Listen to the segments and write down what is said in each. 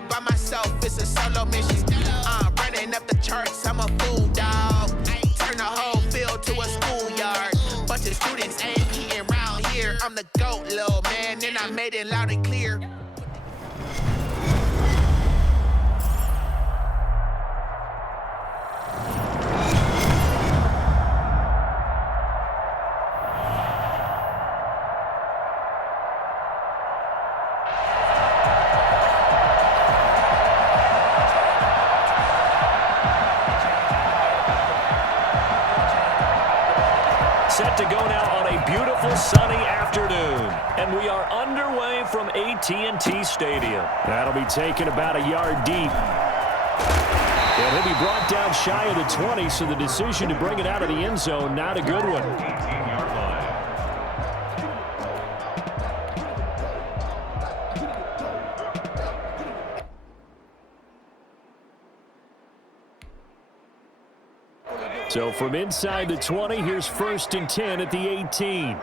it by myself, it's a solo mission. I'm running up the charts, I'm a fool, dog. Turn the whole field to a schoolyard. Bunch of students ain't eating round here. I'm the GOAT, little man, and I made it loud and clear. Set to go now on a beautiful sunny afternoon. And we are underway from AT&T Stadium. That'll be taken about a yard deep. And he'll be brought down shy of the 20, so the decision to bring it out of the end zone, not a good one. So from inside the 20, here's 1st and 10 at the 18.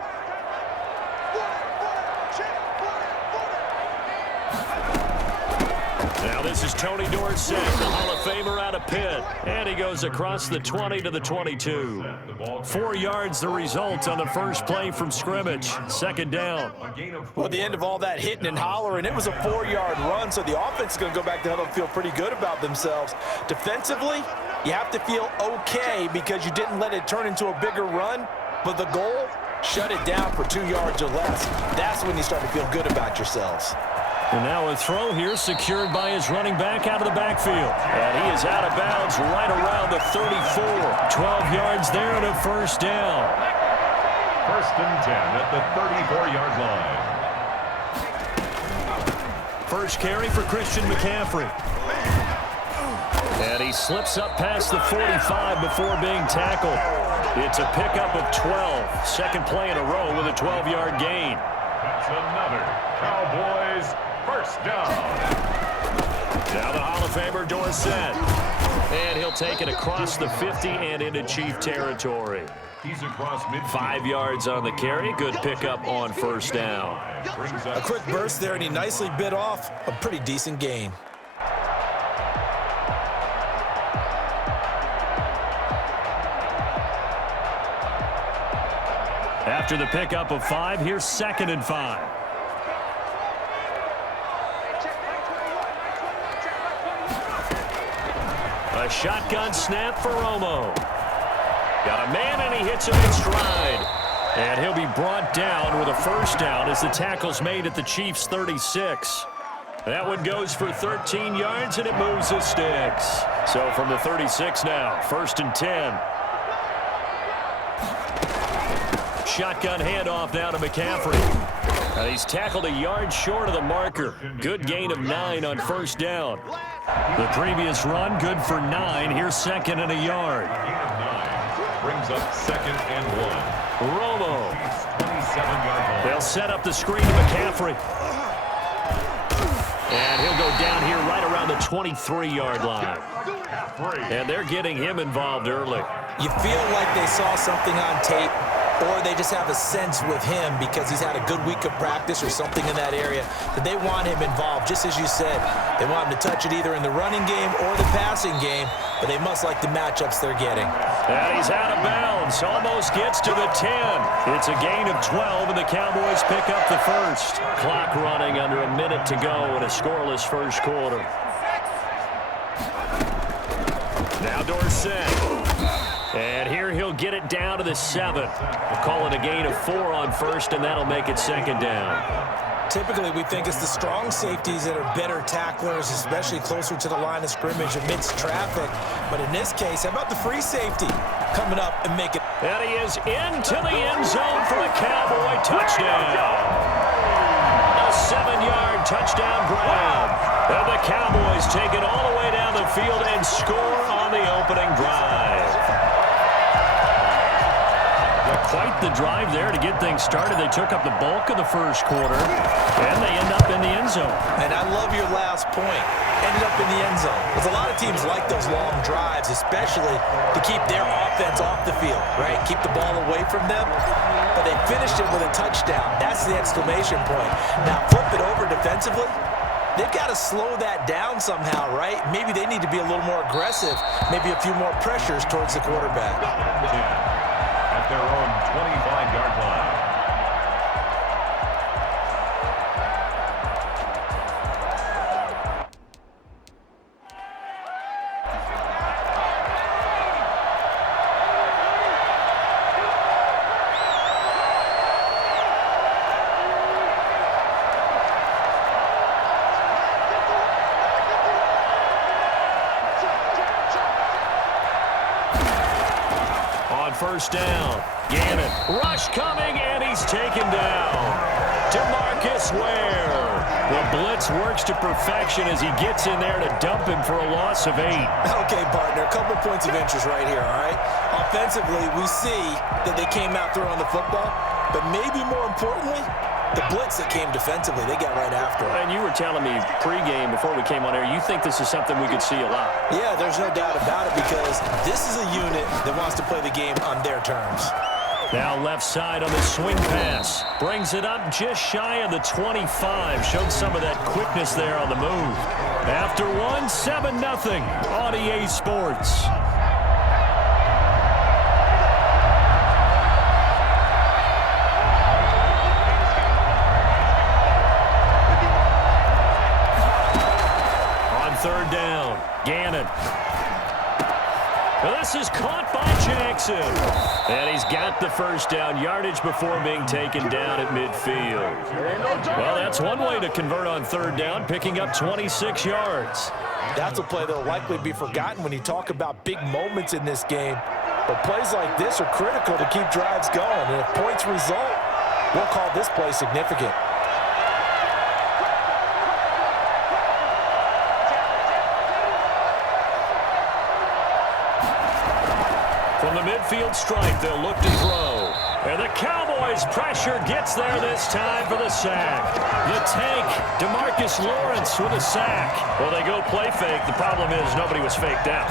Now this is Tony Dorsett, the Hall of Famer out of Pitt. And he goes across the 20 to the 22. 4 yards the result on the first play from scrimmage. 2nd down. Well, at the end of all that hitting and hollering, it was a 4-yard run, so the offense is going to go back to huddle and feel pretty good about themselves. Defensively, you have to feel okay because you didn't let it turn into a bigger run, but the goal, shut it down for 2 yards or less. That's when you start to feel good about yourselves. And now a throw here secured by his running back out of the backfield. And he is out of bounds right around the 34. 12 yards there and a 1st down. 1st and 10 at the 34-yard line. First carry for Christian McCaffrey. And he slips up past the 45 before being tackled. It's a pickup of 12. Second play in a row with a 12-yard gain. That's another Cowboys 1st down. Now the Hall of Famer Dorsett. And he'll take it across the 50 and into Chief territory. He's across midfield. 5 yards on the carry. Good pickup on 1st down. A quick burst there, and he nicely bit off a pretty decent gain. After the pickup of 5, here's 2nd and 5. A shotgun snap for Romo. Got a man, and he hits him in stride. And he'll be brought down with a 1st down as the tackle's made at the Chiefs' 36. That one goes for 13 yards, and it moves the sticks. So from the 36 now, 1st and 10. Shotgun handoff now to McCaffrey. He's tackled a yard short of the marker. Good gain of 9 on 1st down. The previous run, good for 9. Here's 2nd and a yard. Gain of 9 brings up 2nd and 1. Romo. 27-yard line. They'll set up the screen to McCaffrey. And he'll go down here right around the 23-yard line. And they're getting him involved early. You feel like they saw something on tape, or they just have a sense with him because he's had a good week of practice or something in that area that they want him involved. Just as you said, they want him to touch it either in the running game or the passing game, but they must like the matchups they're getting. And he's out of bounds. Almost gets to the 10. It's a gain of 12, and the Cowboys pick up the 1st. Clock running under a minute to go in a scoreless 1st quarter. Now Dorsett. And here he'll get it down to the 7. We'll call it a gain of 4 on 1st, and that'll make it 2nd down. Typically, we think it's the strong safeties that are better tacklers, especially closer to the line of scrimmage amidst traffic. But in this case, how about the free safety coming up and making... And he is into the end zone for a Cowboy touchdown. A 7-yard touchdown grab. And the Cowboys take it all the way down the field and score on the opening drive. Quite the drive there to get things started. They took up the bulk of the 1st quarter, and they end up in the end zone. And I love your last point. Ended up in the end zone. Because a lot of teams like those long drives, especially to keep their offense off the field, right? Keep the ball away from them. But they finished it with a touchdown. That's the exclamation point. Now flip it over defensively. they've got to slow that down somehow, right? Maybe they need to be a little more aggressive, maybe a few more pressures towards the quarterback. At their own 25-yard line. First down. Gannon. Rush coming, and he's taken down. DeMarcus Ware. The blitz works to perfection as he gets in there to dump him for a loss of 8. Okay, partner, a couple points of interest right here, all right? Offensively, we see that they came out throwing the football, but maybe more importantly, the blitz that came defensively, they got right after it. And you were telling me pregame before we came on air, you think this is something we could see a lot. Yeah, there's no doubt about it because this is a unit that wants to play the game on their terms. Now left side on the swing pass. Brings it up just shy of the 25. Showed some of that quickness there on the move. After one, 7-0 on EA Sports. Third down. Gannon. This is caught by Jackson. And he's got the first down yardage before being taken down at midfield. Well, that's one way to convert on third down, picking up 26 yards. That's a play that will likely be forgotten when you talk about big moments in this game. But plays like this are critical to keep drives going. And if points result, we'll call this play significant. From the midfield stripe, they'll look to throw. And the Cowboys' pressure gets there this time for the sack. The tank, DeMarcus Lawrence with a sack. Well, they go play fake. The problem is nobody was faked out.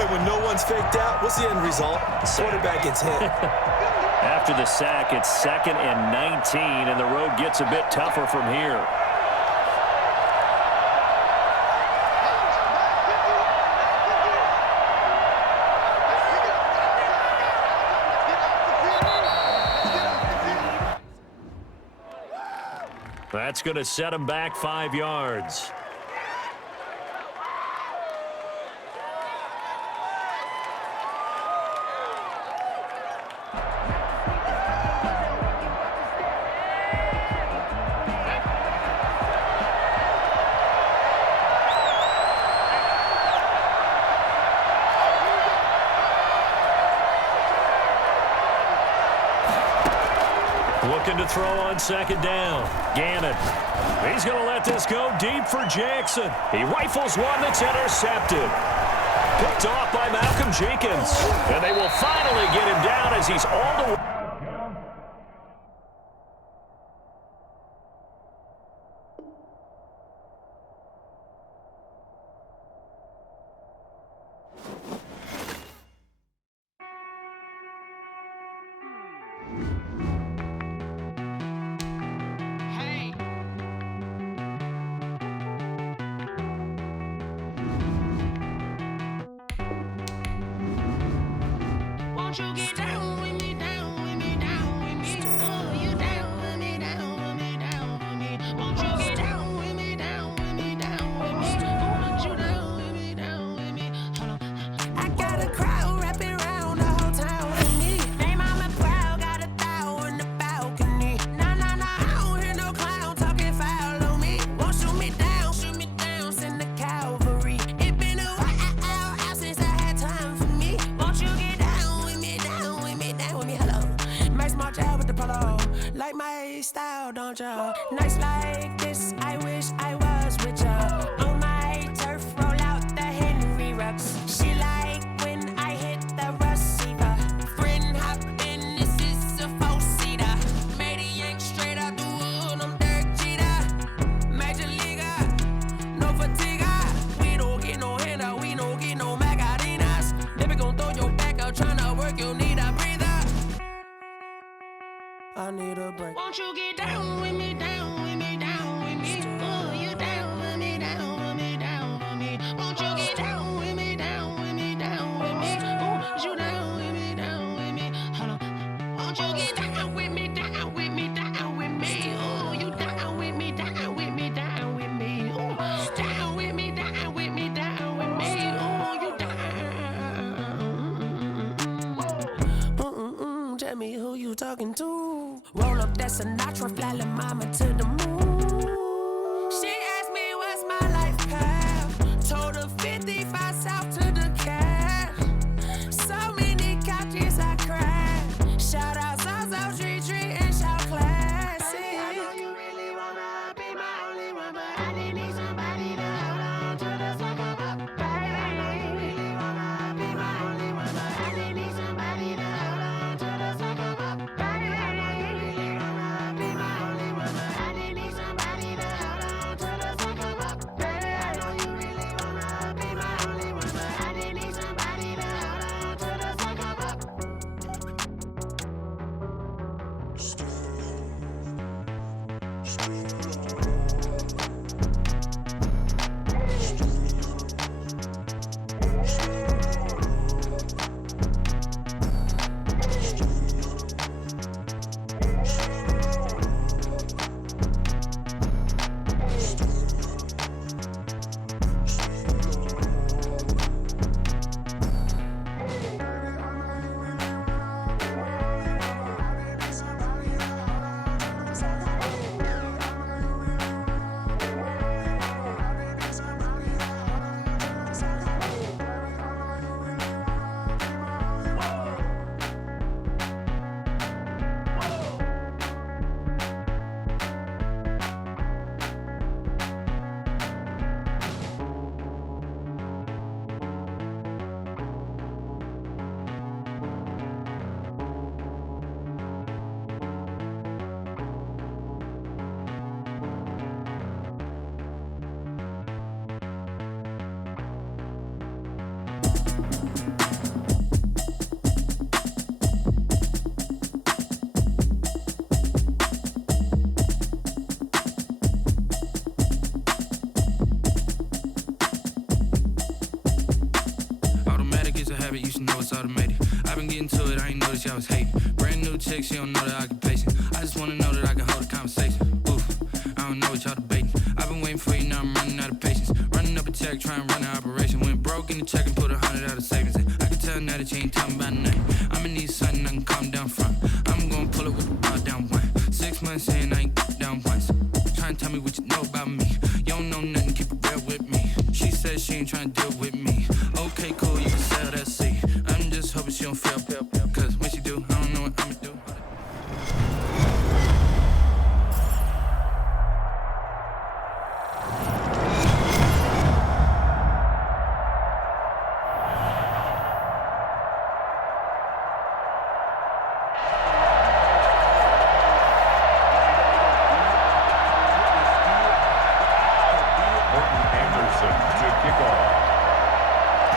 And when no one's faked out, what's the end result? Quarterback gets hit. After the sack, it's 2nd and 19, and the road gets a bit tougher from here. That's going to set him back 5 yards. Looking to throw on second down. Gannon. He's going to let this go deep for Jackson. He rifles one that's intercepted. Picked off by Malcolm Jenkins. And they will finally get him down as he's all the way. Nights like this, I wish I was with ya. On my turf, roll out the Henry Rux. She like when I hit the receiver. Friend hop in, this is a 4-seater. Made a yank straight out the wood, I'm Derek Jeter. Major leaguer, no fatigue. We don't get no handout, we don't get no Macarinas. Never gon' throw your back out, tryna work, you need a breather. I need a break. Won't you get down with me, down with me, down with me? Oh, you down thuggin' too. Roll up that Sinatra, fly lil' mama to the moon. She asked me what's my life path. Told her 55 south to the cat. So many couches I cried. Shout out Zazo, Tree Tree, and shout classic. I know you really wanna be my only one, but I didn't need somebody to hold on to the sucker up. Baby, I know you really wanna be my only one, but I didn't need somebody to hold on to the sucker up. Baby, I know you really wanna be my only one, but I didn't need somebody to hold on to the sucker up. Baby, I know you really wanna be my only one, but I didn't need somebody to hold on to the sucker up. Automatic is a habit, you should know it's automated. I've been getting to it, I ain't noticed y'all was hating. Brand new chick, she don't know the occupation. I just wanna know that I can hold a conversation. Oof, I don't know what y'all debating. I've been waiting for you, now I'm running out of patience. Running up a check, trying to run an operation. Went broke in the check and put 100 out of savings in. I can tell now that you ain't talking about nothing. I'ma need something I can calm down from. I'm gonna pull it with the bar down one. 6 months in, I ain't down once. Trying to tell me what you know about me. You don't know nothing, keep it real with me. She said she ain't trying to deal with me. Okay, cool, you can sell that seat. I'm just hoping she don't feel, cause when she do, I don't know what I'ma do.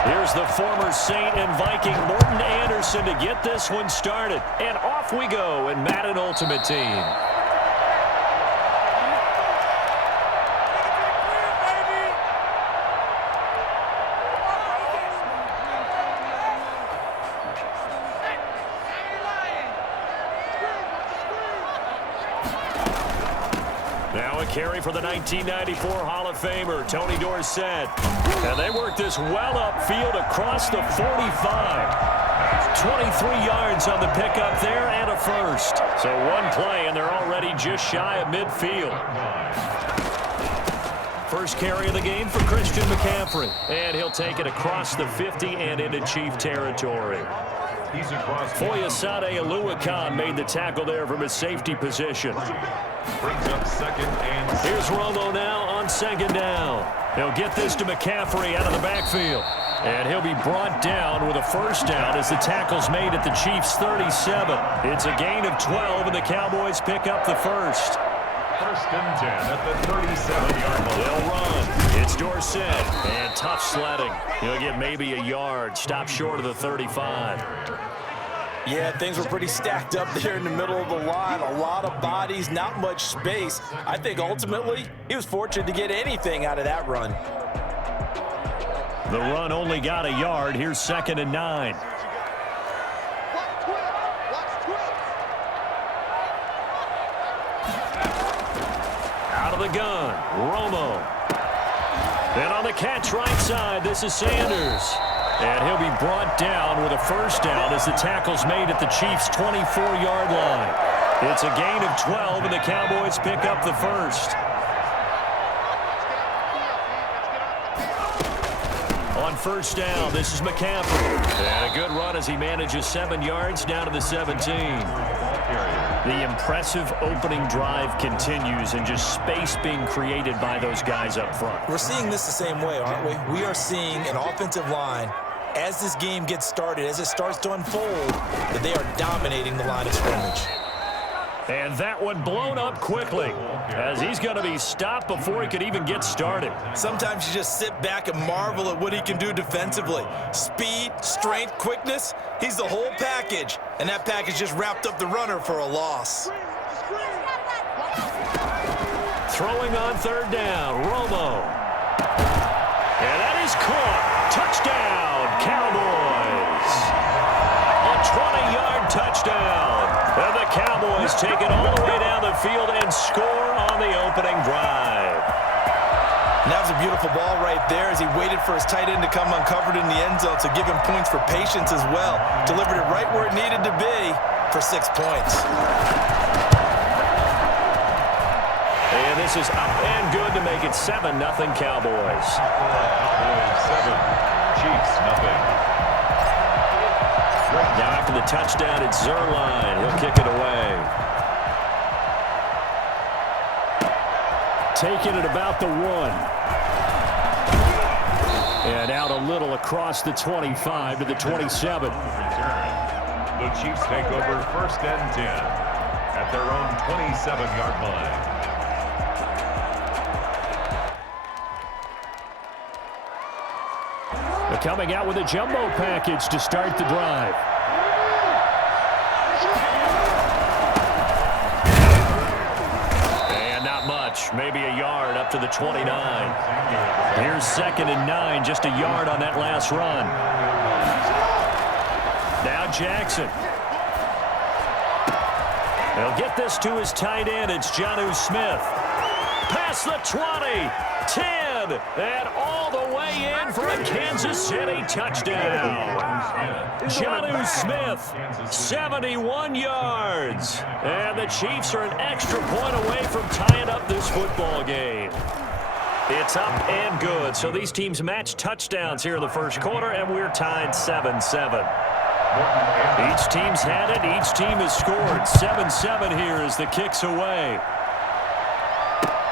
Here's the former Saint and Viking Morton Anderson to get this one started. And off we go in Madden Ultimate Team. Now a carry for the 1994 Hall of Famer, Tony Dorsett. And they work this well upfield across the 45. 23 yards on the pickup there and a first. So one play and they're already just shy of midfield. First carry of the game for Christian McCaffrey. And he'll take it across the 50 and into Chief territory. Foyesade Oluwakan made the tackle there from his safety position. Brings up second and Here's Romo now on second down. He'll get this to McCaffrey out of the backfield. And he'll be brought down with a first down as the tackle's made at the Chiefs' 37. It's a gain of 12, and the Cowboys pick up the first. First and 10 at the 37-yard line. They'll run. It's Dorsett, and tough sledding. He'll get maybe a yard. Stop short of the 35. Yeah, things were pretty stacked up there in the middle of the line. A lot of bodies, not much space. I think ultimately he was fortunate to get anything out of that run. The run only got a yard. Here's second and 9. Out of the gun, Romo. And on the catch right side, this is Sanders. And he'll be brought down with a first down as the tackle's made at the Chiefs' 24-yard line. It's a gain of 12, and the Cowboys pick up the first. On first down, this is McCaffrey. And a good run as he manages 7 yards down to the 17. The impressive opening drive continues and just space being created by those guys up front. We're seeing this the same way, aren't we? We are seeing an offensive line, as this game gets started, as it starts to unfold, that they are dominating the line of scrimmage. And that one blown up quickly as he's going to be stopped before he could even get started. Sometimes you just sit back and marvel at what he can do defensively. Speed, strength, quickness, he's the whole package. And that package just wrapped up the runner for a loss. Throwing on third down, Romo. And that is caught. Touchdown, Cowboys. A 20-yard touchdown. And the Cowboys take it all the way down the field and score on the opening drive. And that was a beautiful ball right there as he waited for his tight end to come uncovered in the end zone to give him points for patience as well. Delivered it right where it needed to be for 6 points. And this is up and good to make it 7-0 Cowboys. 7, Chiefs nothing. Now after the touchdown, it's Zerline. He'll kick it away. Taking it about the 1. And out a little across the 25 to the 27. The Chiefs take over 1st and 10 at their own 27-yard line. They're coming out with a jumbo package to start the drive. And not much, maybe a yard up to the 29. Here's 2nd and 9, just a yard on that last run. Now Jackson. He'll get this to his tight end. It's Jonnu Smith. Past the 20, 10, and all the way in for a Kansas City touchdown. Jonnu Smith, 71 yards. And the Chiefs are an extra point away from tying up this football game. It's up and good. So these teams match touchdowns here in the first quarter, and we're tied 7-7. Each team's had it. Each team has scored. 7-7 here as the kick's away.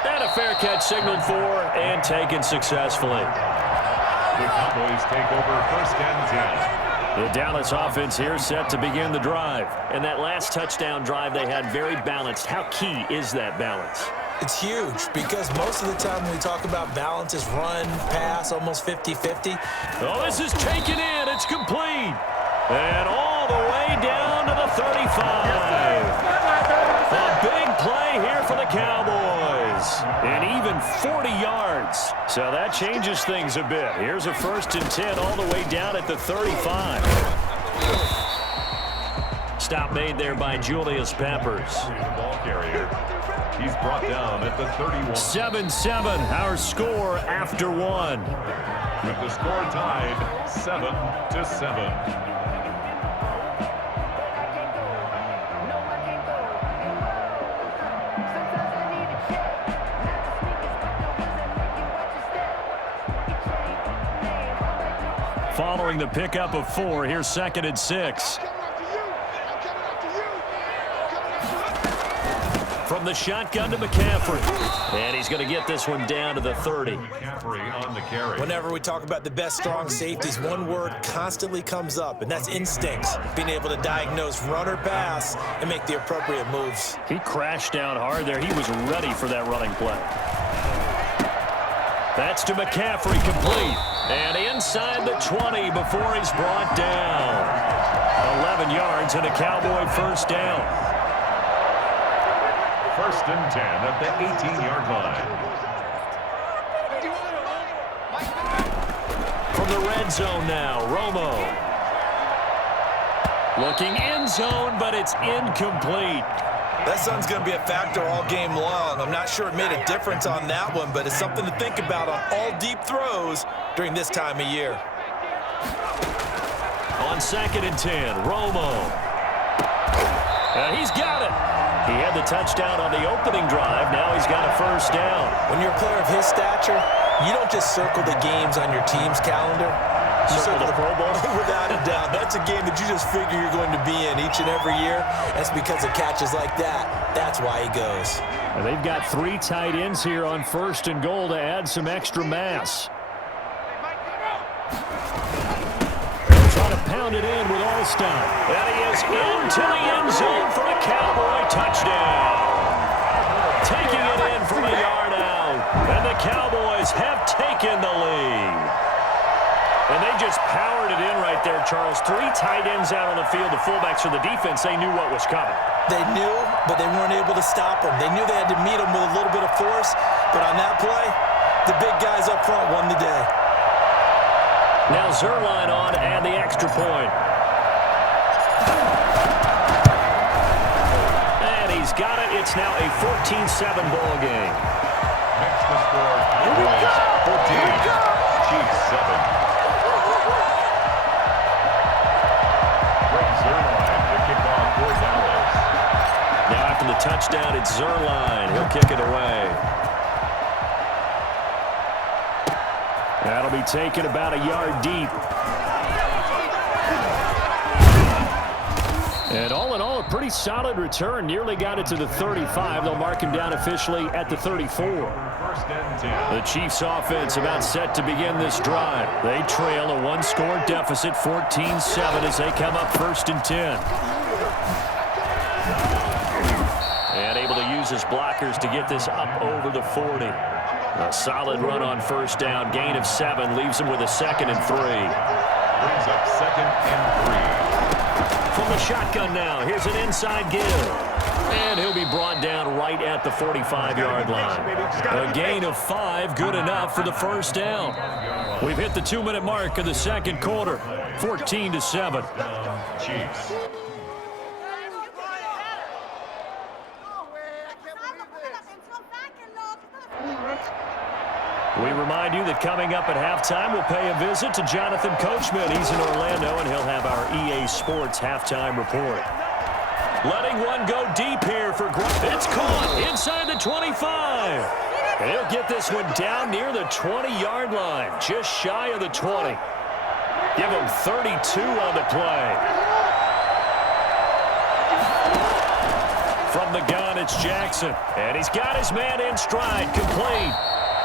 And a fair catch signaled for and taken successfully. The Cowboys take over 1st and 10. The Dallas offense here set to begin the drive. And that last touchdown drive they had very balanced. How key is that balance? It's huge because most of the time when we talk about balance is run, pass, almost 50-50. Oh, this is taken in. It's complete. And all the way down to the 35. A big play here for the Cowboys. And even 40 yards. So that changes things a bit. Here's a 1st and 10 all the way down at the 35. Stop made there by Julius Peppers. The ball carrier. He's brought down at the 31. 7-7, our score after 1. With the score tied 7-7. Following the pickup of 4, here's 2nd and 6. From the shotgun to McCaffrey. And he's going to get this one down to the 30. McCaffrey on the carry. Whenever we talk about the best strong safeties, one word constantly comes up, and that's instincts. Being able to diagnose run or pass and make the appropriate moves. He crashed down hard there. He was ready for that running play. That's to McCaffrey, complete. And inside the 20 before he's brought down. 11 yards and a Cowboy first down. 1st and 10 at the 18-yard line. From the red zone now, Romo. Looking end zone, but it's incomplete. That sun's going to be a factor all game long. I'm not sure it made a difference on that one, but it's something to think about on all deep throws during this time of year. On 2nd and 10, Romo. And he's got it. He had the touchdown on the opening drive. Now he's got a first down. When you're a player of his stature, you don't just circle the games on your team's calendar. You Circle the Pro Bowl? Without a doubt. That's a game that you just figure you're going to be in each and every year. That's because of catches like that. That's why he goes. And they've got 3 tight ends here on 1st and goal to add some extra mass. They'll try to pound it in with Alstott. And he is into the end zone for a Cowboy touchdown. Taking it in from a yard out. And the Cowboys have taken the lead. And they just powered it in right there, Charles. 3 tight ends out on the field. The fullbacks for the defense, they knew what was coming. They knew, but they weren't able to stop them. They knew they had to meet them with a little bit of force. But on that play, the big guys up front won the day. Now Zerline on to add the extra point. And he's got it. It's now a 14-7 ball game. Next to score, Cowboys 14, Chiefs 7. Now after the touchdown, it's Zerline. He'll kick it away. That'll be taken about a yard deep. And all in all, a pretty solid return. Nearly got it to the 35. They'll mark him down officially at the 34. The Chiefs offense about set to begin this drive. They trail a 1-score deficit, 14-7, as they come up 1st and 10. And able to use his blockers to get this up over the 40. A solid run on 1st down. Gain of 7 leaves him with a 2nd and 3. Brings up 2nd and 3. From the shotgun now, here's an inside give. And he'll be brought down right at the 45-yard line. A gain of 5, good enough for the 1st down. We've hit the 2-minute mark of the 2nd quarter, 14-7. Chiefs. We remind you that coming up at halftime, we'll pay a visit to Jonathan Coachman. He's in Orlando, and he'll have our EA Sports halftime report. Letting one go deep here for Grubb. It's caught inside the 25. And he'll get this one down near the 20-yard line, just shy of the 20. Give him 32 on the play. From the gun, it's Jackson. And he's got his man in stride, complete.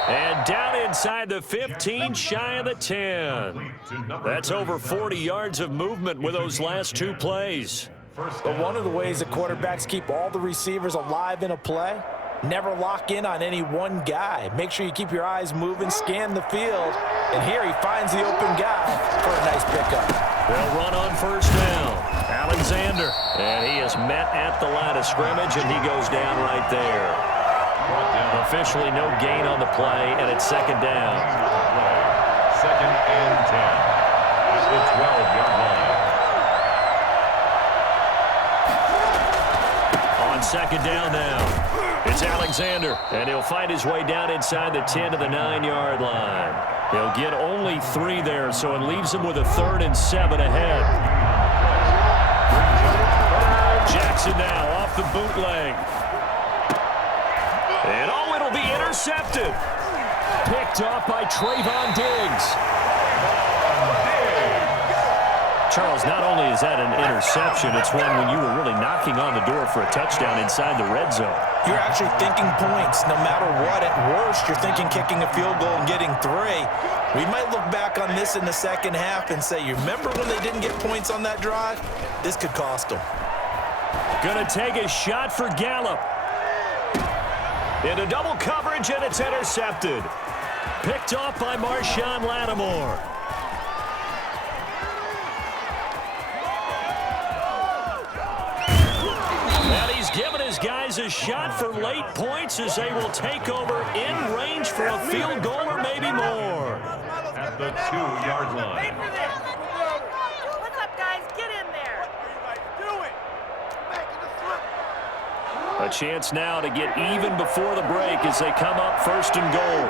And down inside the 15, shy of the 10. That's over 40 yards of movement with those last 2 plays. But one of the ways that quarterbacks keep all the receivers alive in a play, never lock in on any one guy. Make sure you keep your eyes moving, scan the field. And here he finds the open guy for a nice pickup. They'll run on 1st down. Alexander. And he is met at the line of scrimmage, and he goes down right there. Officially no gain on the play, and it's 2nd down. 2nd and 10 at the 12-yard line. On 2nd down now, it's Alexander, and he'll find his way down inside the 10 to the 9-yard line. He'll get only 3 there, so it leaves him with a 3rd and 7 ahead. Jackson now off the bootleg. And oh, it'll be intercepted. Picked off by Trayvon Diggs. Charles, not only is that an interception, it's one when you were really knocking on the door for a touchdown inside the red zone. You're actually thinking points no matter what. At worst, you're thinking kicking a field goal and getting 3. We might look back on this in the 2nd half and say, you remember when they didn't get points on that drive? This could cost them. Gonna take a shot for Gallup. Into double coverage, and it's intercepted. Picked off by Marshawn Lattimore. And he's given his guys a shot for late points as they will take over in range for a field goal or maybe more. At the 2-yard line. What's up, guys? Get in there. Do it. A chance now to get even before the break as they come up 1st and goal.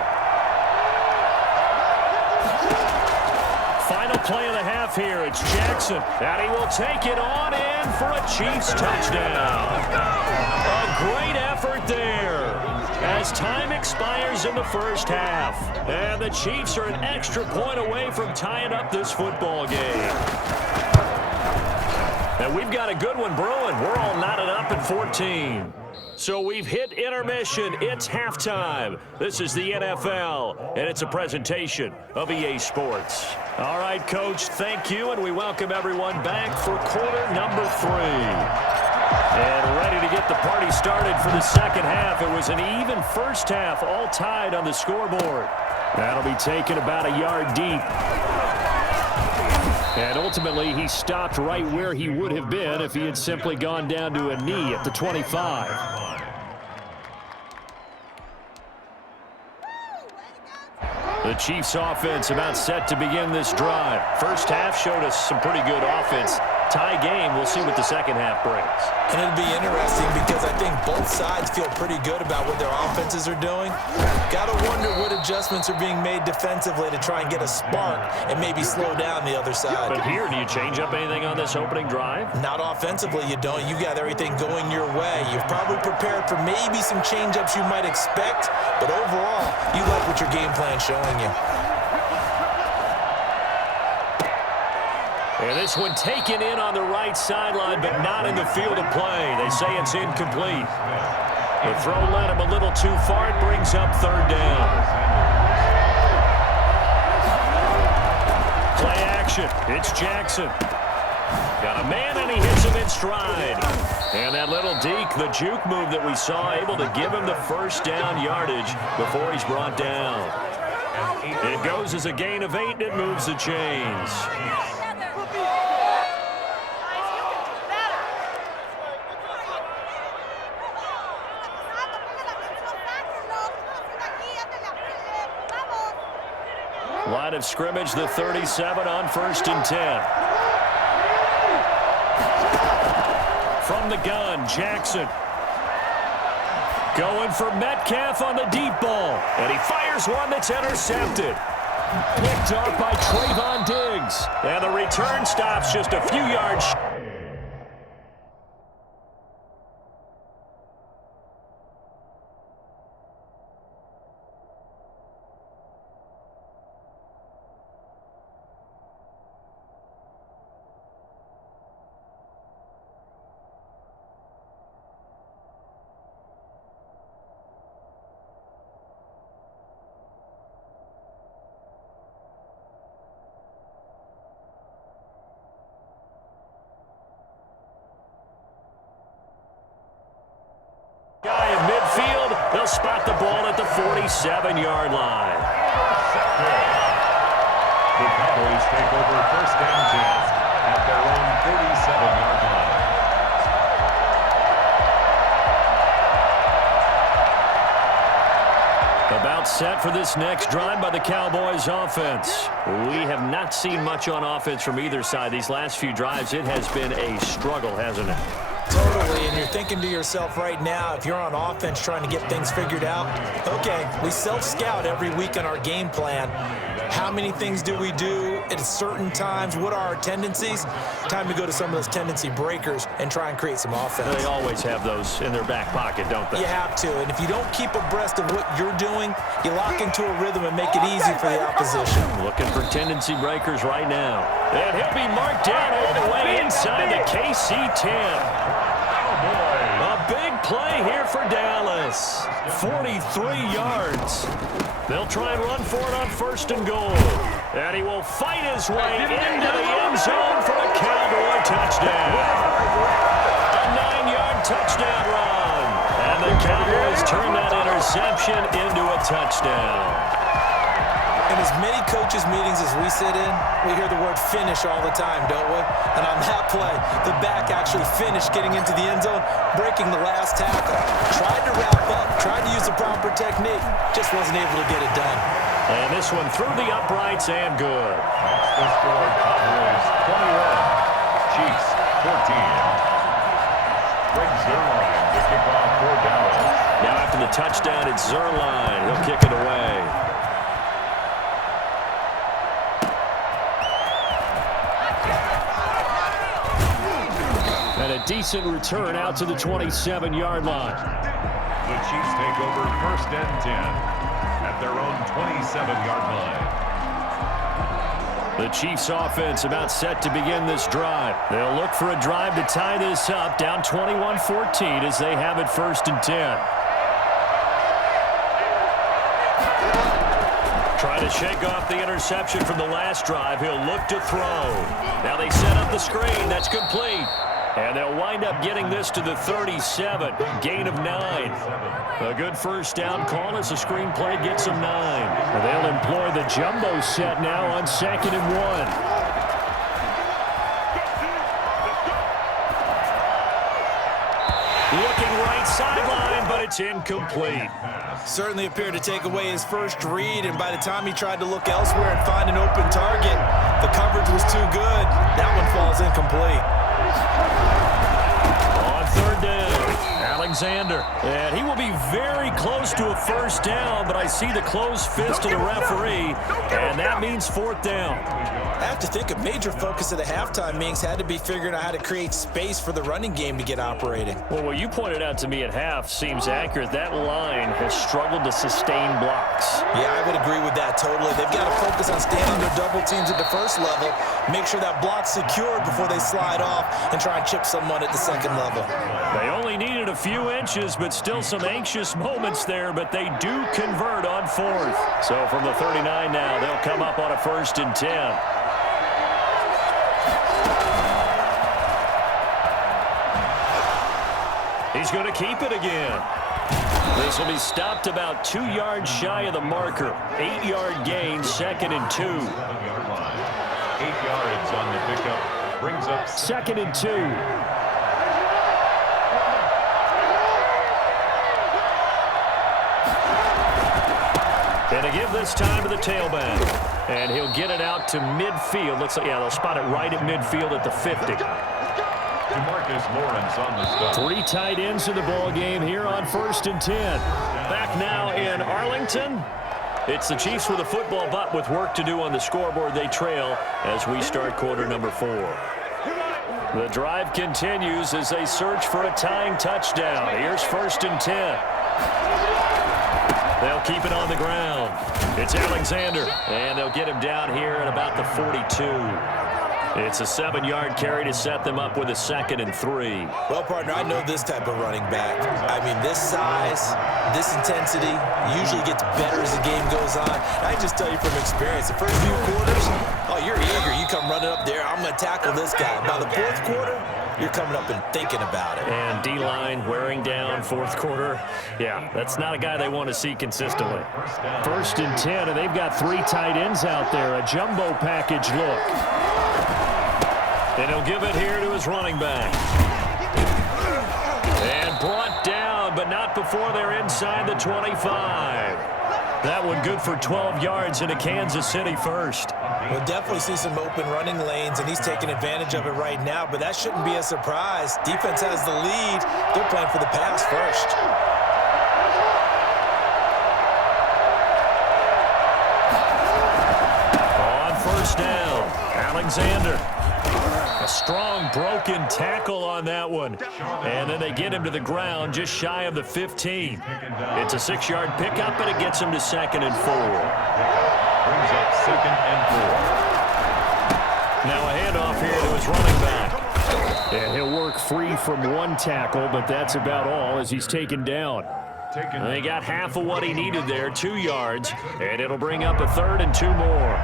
Final play of the half here. It's Jackson, and he will take it on in for a Chiefs touchdown. A great effort there as time expires in the first half. And the Chiefs are an extra point away from tying up this football game. And we've got a good one brewing. We're all knotted up at 14. So we've hit intermission. It's halftime. This is the NFL, and it's a presentation of EA Sports. All right, Coach, thank you, and we welcome everyone back for quarter number 3. And ready to get the party started for the second half. It was an even first half, all tied on the scoreboard. That'll be taken about a yard deep. And ultimately, he stopped right where he would have been if he had simply gone down to a knee at the 25. The Chiefs offense about set to begin this drive. First half showed us some pretty good offense. Tie game. We'll see what the second half brings. And it'll be interesting because I think both sides feel pretty good about what their offenses are doing. Got to wonder what adjustments are being made defensively to try and get a spark and maybe slow down the other side. But here, do you change up anything on this opening drive? Not offensively, you don't. You got everything going your way. You've probably prepared for maybe some change-ups you might expect, but overall, you like what your game plan's showing you. And this one taken in on the right sideline, but not in the field of play. They say it's incomplete. The throw led him a little too far. It brings up third down. Play action. It's Jackson. Got a man, and he hits him in stride. And that little deke, the juke move that we saw, able to give him the first down yardage before he's brought down. It goes as a gain of 8, and it moves the chains. Line of scrimmage, the 37 on 1st and 10. From the gun, Jackson. Going for Metcalf on the deep ball. And he fires one that's intercepted. Picked off by Trayvon Diggs. And the return stops just a few yards. Guy in midfield, they'll spot the ball at the 47-yard line. The Cowboys take over 1st and 10 at their own 37-yard line. About set for this next drive by the Cowboys offense. We have not seen much on offense from either side. These last few drives, it has been a struggle, hasn't it? Totally, and you're thinking to yourself right now, if you're on offense trying to get things figured out, okay, we self-scout every week on our game plan. How many things do we do at certain times? What are our tendencies? Time to go to some of those tendency breakers and try and create some offense. They always have those in their back pocket, don't they? You have to, and if you don't keep abreast of what you're doing, you lock into a rhythm and make it easy for the opposition. Looking for tendency breakers right now. And he'll be marked down all the way inside the KC 10. A big play here for Dallas. 43 yards. They'll try and run for it on 1st and goal. And he will fight his way into the end zone for a Cowboy touchdown. A 9-yard touchdown run. And the Cowboys turn that interception into a touchdown. In as many coaches' meetings as we sit in, we hear the word finish all the time, don't we? And on that play, the back actually finished getting into the end zone, breaking the last tackle. Tried to wrap up, tried to use the proper technique, just wasn't able to get it done. And this one through the uprights and good. The score, Cowboys 21, Chiefs 14. Greg Zuerlein to kick off for Dallas. Now after the touchdown, it's Zuerlein. He'll kick it away. decent return out to the 27-yard line. The Chiefs take over 1st and 10 at their own 27-yard line. The Chiefs offense about set to begin this drive. They'll look for a drive to tie this up, down 21-14 as they have it 1st and 10. Trying to shake off the interception from the last drive. He'll look to throw. Now they set up the screen. That's complete. And they'll wind up getting this to the 37. Gain of 9. A good 1st down call as the screen play gets them 9. They'll employ the jumbo set now on 2nd and 1. Looking right sideline, but it's incomplete. Certainly appeared to take away his first read, and by the time he tried to look elsewhere and find an open target, the coverage was too good. That one falls incomplete. On 3rd down, Alexander. And he will be very close to a 1st down, but I see the closed fist of the referee, and that means 4th down. I have to think a major focus of the halftime meetings had to be figuring out how to create space for the running game to get operating. Well, what you pointed out to me at half seems accurate. That line has struggled to sustain blocks. Yeah, I would agree with that totally. They've got to focus on standing their double teams at the 1st level, make sure that block's secured before they slide off and try and chip someone at the 2nd level. They only needed a few inches, but still some anxious moments there, but they do convert on 4th. So from the 39 now, they'll come up on a 1st and 10. He's going to keep it again. This will be stopped about 2 yards shy of the marker. 8-yard gain, 2nd and 2. 8 yards on the pickup. Brings up 2nd and 2. And to give this time to the tailback. And he'll get it out to midfield. Looks like, yeah, they'll spot it right at midfield at the 50. Marcus Lawrence on the stop. 3 tight ends in the ball game here on 1st and 10. Back now in Arlington. It's the Chiefs with a football, but with work to do on the scoreboard, they trail as we start quarter number 4. The drive continues as they search for a tying touchdown. Here's 1st and 10. They'll keep it on the ground. It's Alexander, and they'll get him down here at about the 42. It's a 7-yard carry to set them up with a 2nd and 3. Well, partner, I know this type of running back. I mean, this size, this intensity usually gets better as the game goes on. I just tell you from experience, the first few quarters, oh, you're eager. You come running up there, I'm going to tackle this guy. By the 4th quarter, you're coming up and thinking about it. And D-line wearing down 4th quarter. Yeah, that's not a guy they want to see consistently. 1st and 10, and they've got 3 tight ends out there. A jumbo package look. And he'll give it here to his running back. And brought down, but not before they're inside the 25. That one good for 12 yards into Kansas City 1st. We'll definitely see some open running lanes, and he's taking advantage of it right now, but that shouldn't be a surprise. Defense has the lead. They're playing for the pass first. On 1st down, Alexander. A strong broken tackle on that one. And then they get him to the ground just shy of the 15. It's a 6-yard pickup, and it gets him to 2nd and 4. Brings up 2nd and 4. Now a handoff here to his running back. And he'll work free from 1 tackle, but that's about all as he's taken down. They got half of what he needed there, 2 yards, and it'll bring up a 3rd and 2 more.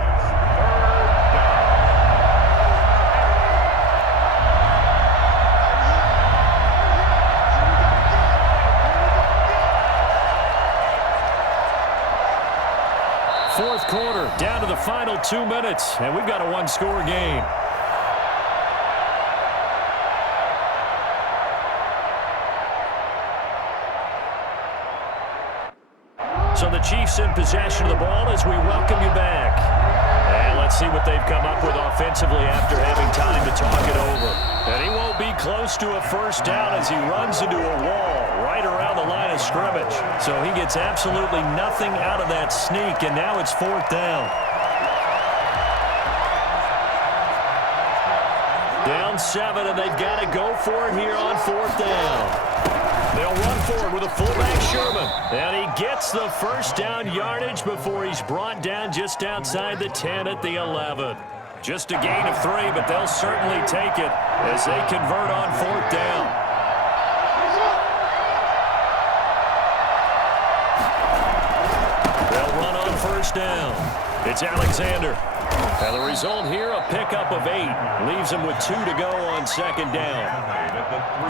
Fourth quarter, down to the final 2 minutes, and we've got a 1-score game. So the Chiefs in possession of the ball as we welcome you back. And let's see what they've come up with offensively after having time to talk it over. And he won't be close to a 1st down as he runs into a wall right around the line of scrimmage. So he gets absolutely nothing out of that sneak, and now it's 4th down. Down 7, and they've got to go for it here on 4th down. They'll run forward with a fullback Sherman. And he gets the first down yardage before he's brought down just outside the 10 at the 11. Just a gain of 3, but they'll certainly take it as they convert on 4th down. They'll run on 1st down. It's Alexander. And the result here, a pickup of 8. Leaves him with 2 to go on 2nd down.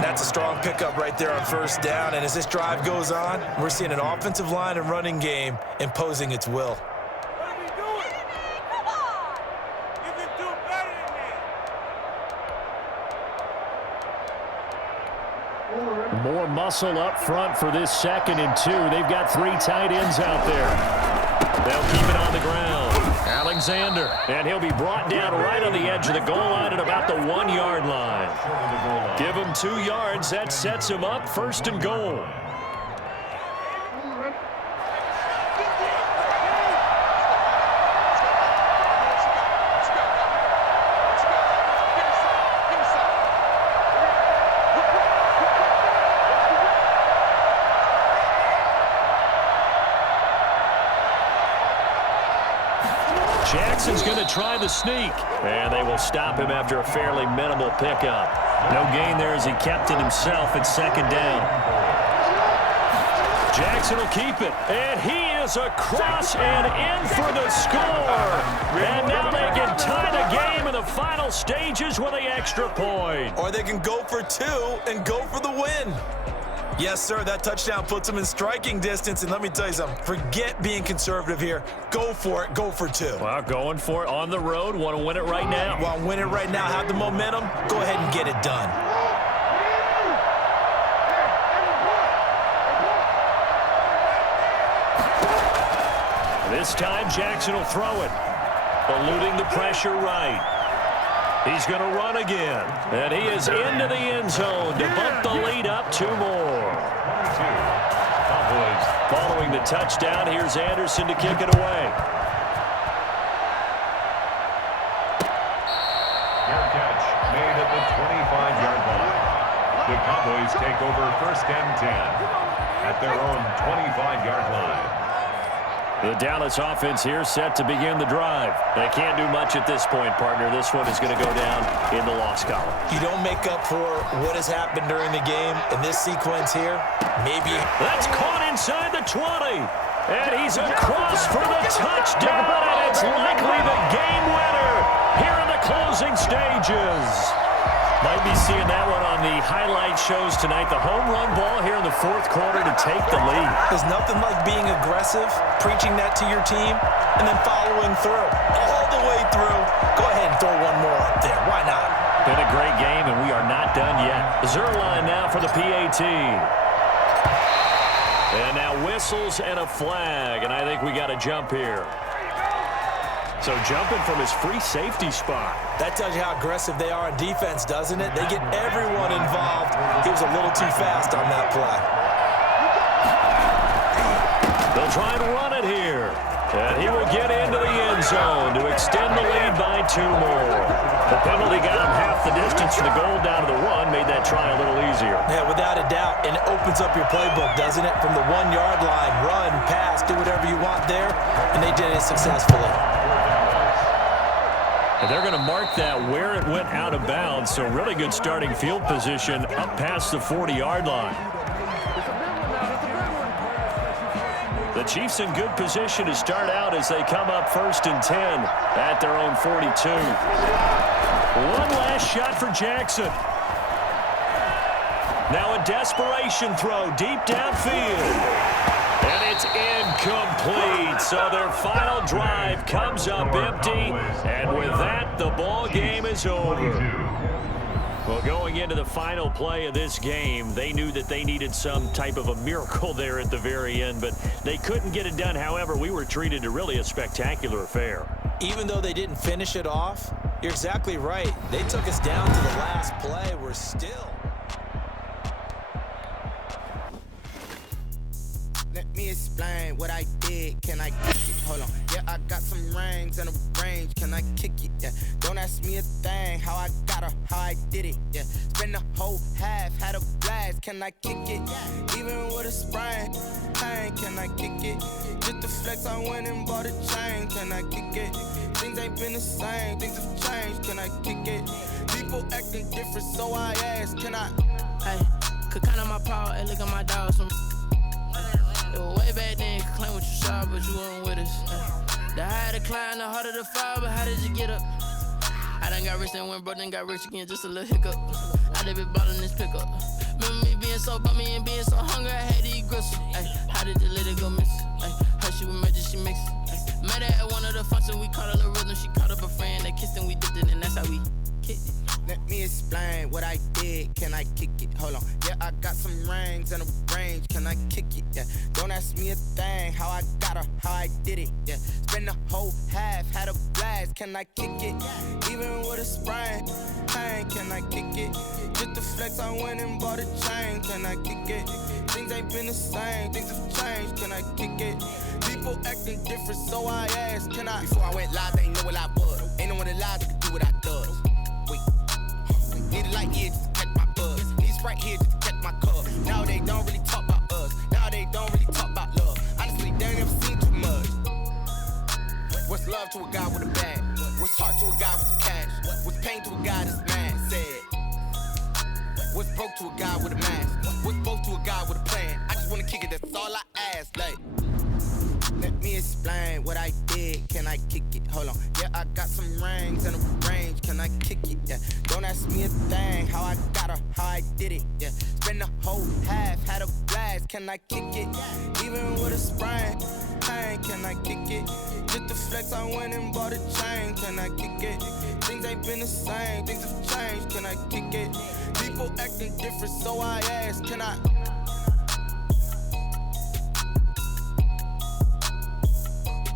That's a strong pickup right there on 1st down. And as this drive goes on, we're seeing an offensive line and running game imposing its will. What are we doing? Come on! You can do better than that. More muscle up front for this 2nd and 2. They've got 3 tight ends out there. They'll keep it on the ground. Alexander, and he'll be brought down right on the edge of the goal line at about the 1-yard line. Give him 2 yards. That sets him up 1st and goal. Jackson's going to try the sneak, and they will stop him after a fairly minimal pickup. No gain there as he kept it himself at 2nd down. Jackson will keep it, and he is across and in for the score. And now they can tie the game in the final stages with the extra point. Or they can go for 2 and go for the win. Yes, sir, that touchdown puts them in striking distance. And let me tell you something, forget being conservative here. Go for it, go for 2. Well, going for it on the road. Want to win it right now? Want to win it right now, have the momentum, go ahead and get it done. This time, Jackson will throw it. Eluding the pressure right. He's going to run again. And he is into the end zone to bump the lead up 2 more. Following the touchdown, here's Anderson to kick it away. Fair catch made at the 25-yard line. The Cowboys take over 1st and 10 at their own 25-yard line. The Dallas offense here set to begin the drive. They can't do much at this point, partner. This one is going to go down in the loss column. You don't make up for what has happened during the game in this sequence here. Maybe. That's caught inside the 20. And he's across for the touchdown. And it's likely the game winner here in the closing stages. Might be seeing that one on the highlight shows tonight. The home run ball here in the 4th quarter to take the lead. There's nothing like being aggressive, preaching that to your team, and then following through. All the way through. Go ahead and throw one more up there. Why not? Been a great game, and we are not done yet. Zerline now for the PAT. And now whistles and a flag, and I think we got a jump here. So jumping from his free safety spot. That tells you how aggressive they are on defense, doesn't it? They get everyone involved. He was a little too fast on that play. They'll try and run it here. And he will get into the end zone to extend the lead by 2 more. The penalty got him half the distance to the goal down to the run, made that try a little easier. Yeah, without a doubt. And it opens up your playbook, doesn't it? From the 1-yard line, run, pass, do whatever you want there. And they did it successfully. And they're going to mark that where it went out of bounds, so really good starting field position up past the 40-yard line. The Chiefs in good position to start out as they come up 1st and 10 at their own 42. One last shot for Jackson. Now a desperation throw deep downfield. And it's incomplete. So their final drive comes up empty. And with that, the ball game is over. Well, going into the final play of this game, they knew that they needed some type of a miracle there at the very end, but they couldn't get it done. However, we were treated to really a spectacular affair. Even though they didn't finish it off, you're exactly right. They took us down to the last play. We're still... Let me explain what I did. Can I hold on? Yeah, I got some rings and a range, can I kick it? Yeah. Don't ask me a thing, how I got her, how I did it. Yeah. Spend the whole half, had a blast, can I kick it? Even with a sprain, pain, can I kick it? Just the flex, I went and bought a chain, can I kick it? Things ain't been the same, things have changed, can I kick it? People acting different, so I ask, can I? Hey, could count on my power, and look at my dog. Some it was way back then, could claim what you saw, but you weren't with us. The higher the climb, the harder the fall, but how did you get up? I done got rich, then went broke, then got rich again, just a little hiccup. I done been ballin' this pickup. Remember me being so bummy and being so hungry, I had to eat gristle. Ay, how did you let it go miss? Ay, how she was magic, she mixed. Met her at one of the functions, we caught a little rhythm, she caught up a friend, they kissed and we dipped it, and that's how we kicked it. Let me explain what I did, can I kick it? Hold on, yeah, I got some rings and a range, can I kick it? Yeah, don't ask me a thing, how I got her, how I did it. Yeah, spend the whole half, had a blast, can I kick it? Even with a sprain, pain, can I kick it? Just the flex, I went and bought a chain, can I kick it? Things ain't been the same, things have changed, can I kick it? People acting different, so I asked, can I? Before I went live, they ain't know what I was. Ain't no one alive that could do what I does. Wait, need a light here just to catch my buzz. Need Sprite here just to catch my cup. Now they don't really talk about us. Now they don't really talk about love. Honestly, they ain't never seen too much. What's love to a guy with a bag? What's heart to a guy with some cash? What's pain to a guy that's mad? Said. What's broke to a guy with a mask? What's both to a guy with a plan? I just wanna kick it, that's all I ask. Like, let me explain what I did, can I kick it? Hold on, yeah, I got some rings and a range, can I kick it? Yeah, don't ask me a thing, how I got her, how I did it. Yeah, spend the whole half, had a blast, can I kick it? Even with a sprain, pain, can I kick it? Just the flex, I went and bought a chain, can I kick it? Things ain't been the same, things have changed, can I kick it? People acting different, so I ask, can I?